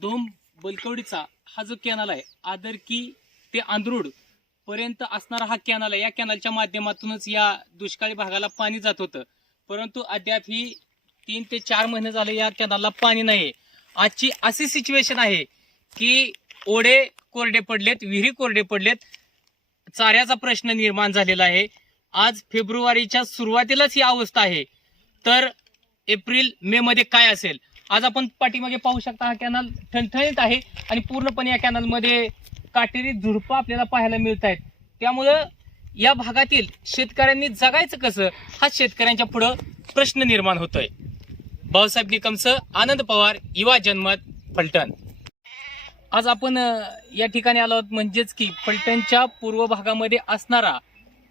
दोन बलकवडीचा हा जो कॅनल आहे आदरकी ते आंध्रुड पर्यंत असणारा हा कॅनल आहे. या कॅनलच्या माध्यमातूनच या दुष्काळी भागाला पाणी जात होतं. परंतु अद्याप ही तीन ते चार महिने झाले या कॅनलला पाणी नाही. आजची अशी सिच्युएशन आहे की ओढे कोरडे पडलेत विहिरी कोरडे पडलेत. चाऱ्याचा प्रश्न निर्माण झालेला आहे. आज फेब्रुवारीच्या सुरुवातीलाच ही अवस्था आहे. तर एप्रिल मे मध्ये काय असेल? आज आपण पाठीमागे पाहू शकता हा कॅनल ठणठणीत आहे आणि पूर्णपणे या कॅनलमध्ये काटेरी झुडपं आपल्याला पाहायला मिळत आहेत. त्यामुळं या भागातील शेतकऱ्यांनी जगायचं कसं हा शेतकऱ्यांच्या पुढं प्रश्न निर्माण होतोय. भाऊसाहेब निकमचं आनंद पवार युवा जन्मत फलटण. आज आपण या ठिकाणी आलो आहोत म्हणजेच की फलटणच्या पूर्व भागामध्ये असणारा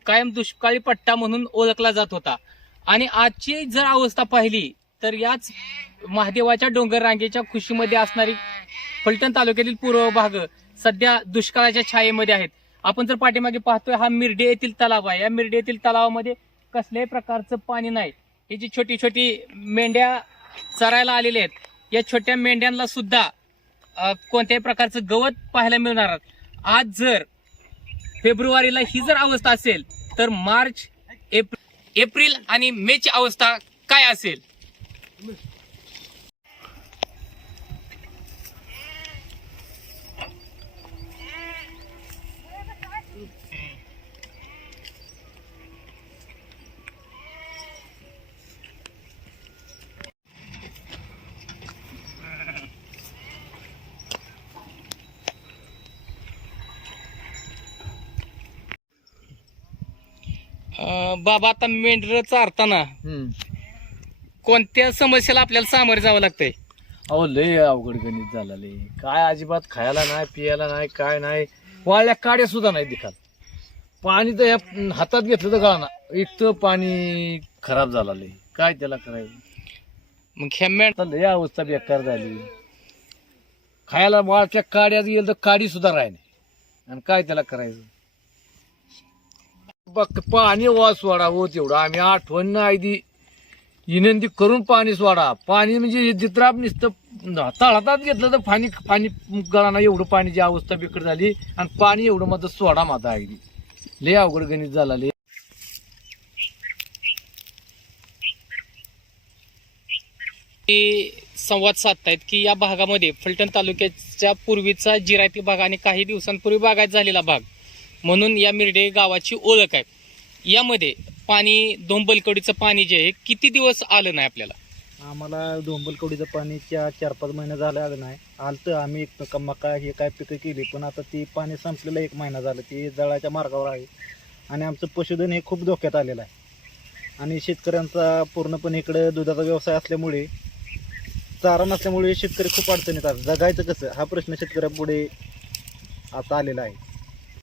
कायम दुष्काळी पट्टा म्हणून ओळखला जात होता. आणि आजची जर अवस्था पाहिली तर याच महादेवाच्या डोंगर रांगेच्या खुशीमध्ये असणारी फलटण तालुक्यातील पूर्व भाग सध्या दुष्काळाच्या छायेमध्ये आहेत. आपण जर पाठीमागे पाहतोय हा मिरडे येथील तलाव आहे. या मिरडे येथील तलावामध्ये कसल्याही प्रकारचं पाणी नाही. ही जी छोटी छोटी मेंढ्या चरायला आलेल्या आहेत या छोट्या मेंढ्यांना सुद्धा कोणत्याही प्रकारचं गवत पाहायला मिळणार आज जर फेब्रुवारीला ही जर अवस्था असेल तर मार्च एप्रिल आणि मेची अवस्था काय असेल? बाबा आता मेंढर चारताना कोणत्या समस्येला आपल्याला सामोरे जावं लागतंय? अहो लय अवघड गणित झाला लय. काय अजिबात खायला नाही पियाला नाही काय नाही. वाळल्या काड्या सुद्धा नाही दिखात. पाणी तर या हातात घेतलं तर कळना इतकं पाणी खराब झाला लय. काय त्याला करायचं? मग ह्या मेंढ आता लय अवस्था बेकार झाली. खायला वाळच्या काड्यात गेलं तर काडी सुद्धा राही नाही आणि काय त्याला करायचं? बघ पाणी वा सोडा हो तेवढं. आम्ही आठवण नाही दी विनंती करून पाणी सोडा. पाणी म्हणजे जित्राप नुसतं तळातात घेतलं तर पाणी पाणी गळाना एवढं पाण्याची अवस्था बिकट झाली आणि पाणी एवढं माझं सोडा माझा आहे लय अवघड गणित झाला लय. ते संवाद साधतायत की या भागामध्ये फलटण तालुक्याच्या पूर्वीचा जिरायती भाग आणि काही दिवसांपूर्वी बागायत झालेला भाग. म्हणून या मिरडे गावाची ओळख आहे. यामध्ये पाणी दोंबलकडीचं पाणी जे आहे किती दिवस आलं नाही आपल्याला? आम्हाला डोंबलकवडीचं पाणी चार चार पाच महिने झाले आलं नाही. आलं तर आम्ही एक मका हे काय पिकं केली पण आता ती पाणी संपलेलं एक महिना झालं. ती जळाच्या मार्गावर आहे. आणि आमचं पशुधन हे खूप धोक्यात आलेलं आहे. आणि शेतकऱ्यांचा पूर्णपणे इकडं दुधाचा व्यवसाय असल्यामुळे चारा नसल्यामुळे शेतकरी खूप अडचणीत आला. जगायचं कसं? हा प्रश्न शेतकऱ्यापुढे आता आलेला आहे.